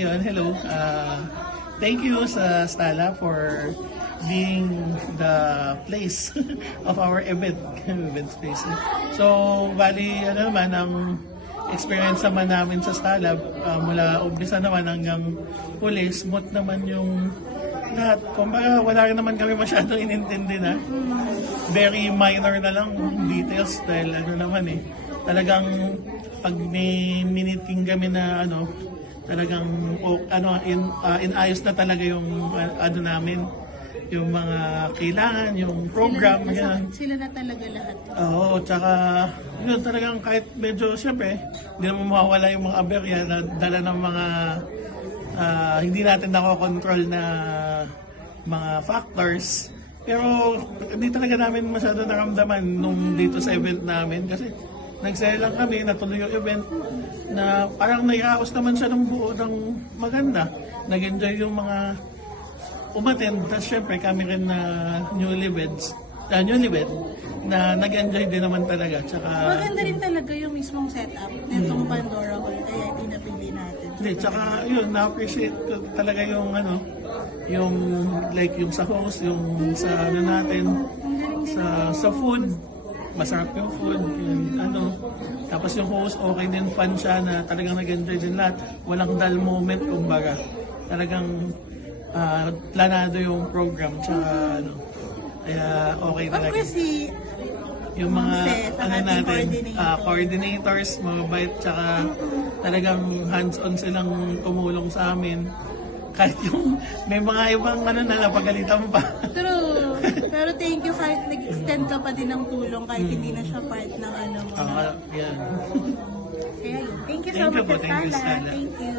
ayun, hello. Thank you sa Stala for being the place of our event space. So, bali, ano naman, ang experience naman namin sa Stala, mula umpisa naman hanggang huli, smooth naman yung lahat. Kumbaga, wala rin naman kami masyadong inintindi na. Very minor na lang details dahil ano naman talagang pag may meeting kami na talagang inayos na talaga yung namin, yung mga kailangan, yung program. Sila na talaga lahat. Oo, tsaka yun talagang kahit medyo siyempre, hindi naman mawawala yung mga aberya na dala ng mga hindi natin nakokontrol na mga factors. Pero hindi talaga namin masyado naramdaman nung dito sa event namin kasi nagsaya lang kami, natuloy yung event na parang naihaos naman siya ng buo ng maganda. Nag-enjoy yung mga umattend. Tapos syempre kami rin na newlywed na nag-enjoy din naman talaga. Tsaka, maganda rin talaga yung mismong setup nitong Pandora Hall, kaya pinapili natin. Hindi, tsaka yun, na-appreciate ko talaga yung yung like yung sa host, yung sa natin, sa food, masarap yung food, yung tapos yung host, okay din, fun siya na talagang nag-enjoy din lahat. Walang dull moment, kumbaga. Talagang planado yung program, tsaka kaya okay talaga. Kasi Yung mga natin, coordinators, mabait, tsaka talagang hands-on silang tumulong sa amin. Kahit yung may mga ibang napagalitan pa. True. Pero thank you kahit nag-extend ka pa din ng tulong kahit hindi na siya part ng Yeah. Kaya yun. Thank you so Thank you much, po, thank you, Stella. Stella. Thank you.